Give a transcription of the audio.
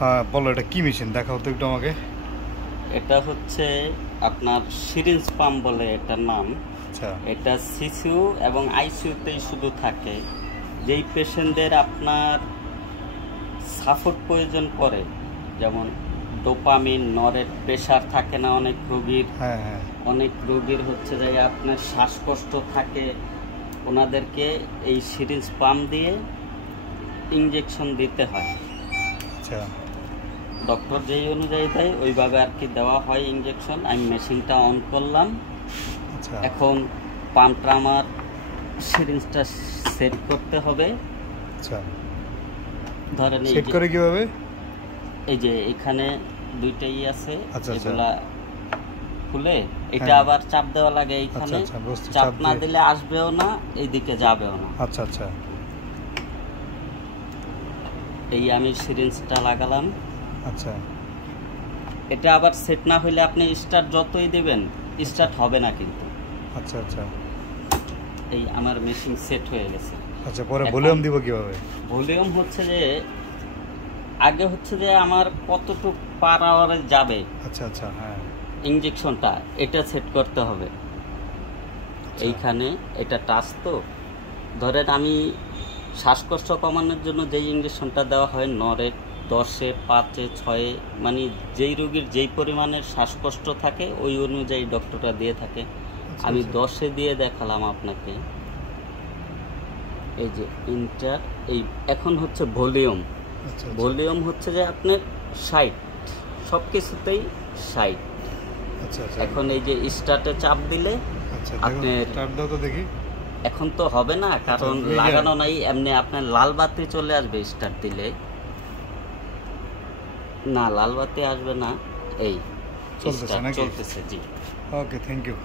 হ্যাঁ বলো, এটা কি মেশিন দেখাও তো একটু আমাকে। এটা হচ্ছে আপনার সিরিঞ্জ পাম্প বলে এটার নাম। আচ্ছা এটা সিসিউ এবং আইসিইউতেই শুধু থাকে। যেই পেশেন্টদের আপনার সাপোর্ট প্রয়োজন পড়ে, যেমন ডোপামিন, নরের প্রেশার থাকে না অনেক রোগীর, হ্যাঁ হ্যাঁ অনেক রোগীর হচ্ছে যে আপনার শ্বাসকষ্ট থাকে, ওনাদেরকে এই সিরিঞ্জ পাম্প দিয়ে ইঞ্জেকশন দিতে হয়। আচ্ছা ডক্টর যেই অনুযায়ী দেয় ওইভাবে আর কি দেওয়া হয় ইঞ্জেকশন। আমি মেশিনটা অন করলাম, আচ্ছা এখন পাম্পটা আমার সিরিঞ্জটা সেট করতে হবে। আচ্ছা ধরেন সেট করে কিভাবে? এই যে এখানে দুইটাই আছে, আচ্ছা আচ্ছা এগুলা খুলে এটা হ্যাঁ। আবার চাপ দেওয়া লাগে এইখানে। আচ্ছা আচ্ছা বুঝতে, চাপ চাপ না দিয়ে। দিলে আসবেও না, এইদিকে যাবেও না। আচ্ছা আচ্ছা এই আমি সিরিঞ্জটা লাগালাম। আচ্ছা এটা আবার সেট না হইলে আপনি স্টার্ট যতই দিবেন স্টার্ট হবে না কিন্তু। আচ্ছা আচ্ছা এই আমার মেশিন সেট হয়ে গেছে। আচ্ছা পরে এখন ভলিউম দিব কিভাবে? ভলিউম হচ্ছে যে আগে হচ্ছে যে আমার কতটুকু পার আওয়ারে যাবে আচ্ছা আচ্ছা হ্যাঁ ইঞ্জেকশনটা, এটা সেট করতে হবে। আচ্ছা। এইখানে এটা টাচ তো, ধরেন আমি শ্বাসকষ্ট কমানোর জন্য যেই ইঞ্জেকশনটা দেওয়া হয় নরে 10-এ 5-এ 6-এ, মানে যেই রোগীর যেই পরিমাণের শ্বাসকষ্ট থাকে ওই অনুযায়ী ডক্টরটা দিয়ে থাকে। আচ্ছা, আমি আচ্ছা। 10-এ দিয়ে দেখালাম আপনাকে। এই যে ইন্টার, এই এখন হচ্ছে ভলিউম। আচ্ছা ভলিউম হচ্ছে যে আপনার 60, সব কিছুতেই 60। আচ্ছা আচ্ছা এখন এই যে স্টার্টে চাপ দিলে আচ্ছা আপনার স্টার্ট দাও তো দেখি। এখন তো হবে না, কারণ এই যে- লাগানো নাই। এমনি আপনার লাল বাতি চলে আসবে স্টার্ট দিলে। না, লাল বাতি আসবে না। এই চলতেছে স্টার্ট নাকি? চলতেছে, জি। Okay thank you.